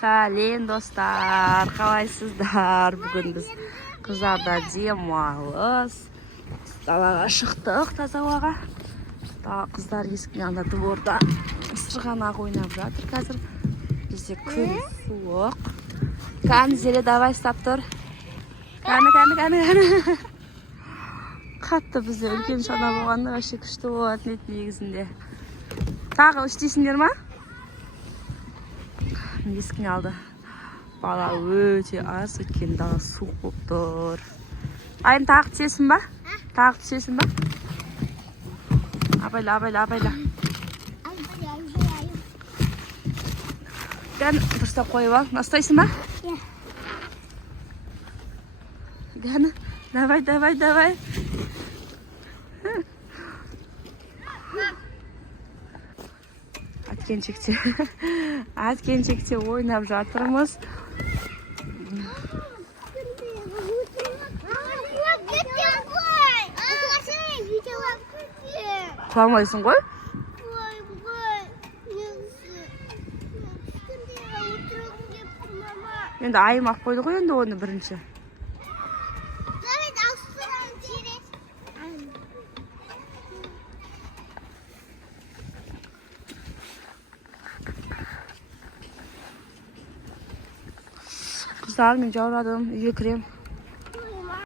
Сәлем достар, қалайсыздар? Бүгін біз қыздарда демалыс. Далаға шықтық, таза ауаға. Қыздар есіктің анда дворда сырғанақ ойнап жатыр қазір. Бізде күн суық. Кәні зеле давай ұстап тұр. Кәні. Қатты бізде үлкен шана болғанда вообще күшті болатын еді негізінде. Тағы үштейсіңдер ма? Есіктің алды. Бала өте аз, өткен дала суық болып тұр. Айым тағы түсесің ба? Тағы түсесің ба? Абайла. Гәні дұрыстап қойып ал. Настайсың ба? Гәні, давай. Әткеншекте ойнап жатырмыз. Құламайсың ғой? Енді айым ақ қойды ғой енді оны бірінші. Қыздар, мен жаурадым, үйге кірем.